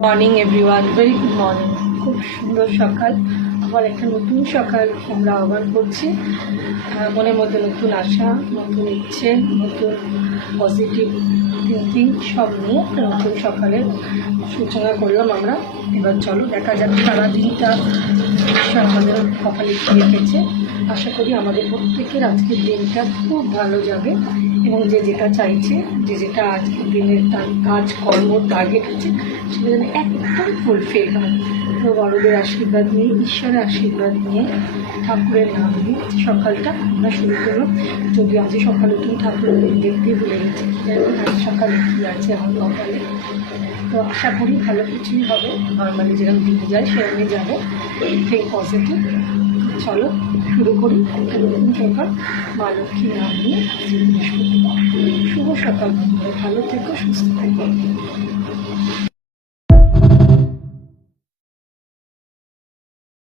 Morning everyone, very good morning. খুব সুন্দর সকাল, আবার একটা নতুন সকাল আমরা আহ্বান করছি। মনের মধ্যে নতুন আশা, নতুন ইচ্ছে, নতুন পজিটিভ থিঙ্কিং সব নিয়ে একটা নতুন সকালের সূচনা করলাম আমরা। এবার চলো দেখা যাক সারাদিনটা ঈশ্বর আমাদের কপালে কি রেখেছে। আশা করি আমাদের প্রত্যেকের আজকের দিনটা খুব ভালো যাবে এবং যে যেটা চাইছে, যে যেটা আজকের দিনের তার কাজ কর্ম টার্গেট আছে সেটা যেন একদম ফুলফিল হয়। তো বড়দের আশীর্বাদ নিয়ে, ঈশ্বরের আশীর্বাদ নিয়ে, ঠাকুরের নাম নিয়ে সকালটা আমরা শুরু করলাম। যদি আজ সকালে তুমি ঠাকুরের দেখতে ভুলে গেছি আজ সকালে কী আছে আমার কপালে। তো আশা করি ভালো কিছুই হবে, নর্মালি যেরকম দিন যায় সেরকমই যাবো, থিঙ্ক পজিটিভ। চলো শুরু করি একটা নতুন সকাল মা লক্ষ্মী নাম নিয়ে। শুভ সকাল, ভালো থেকো, সুস্থ থেকো।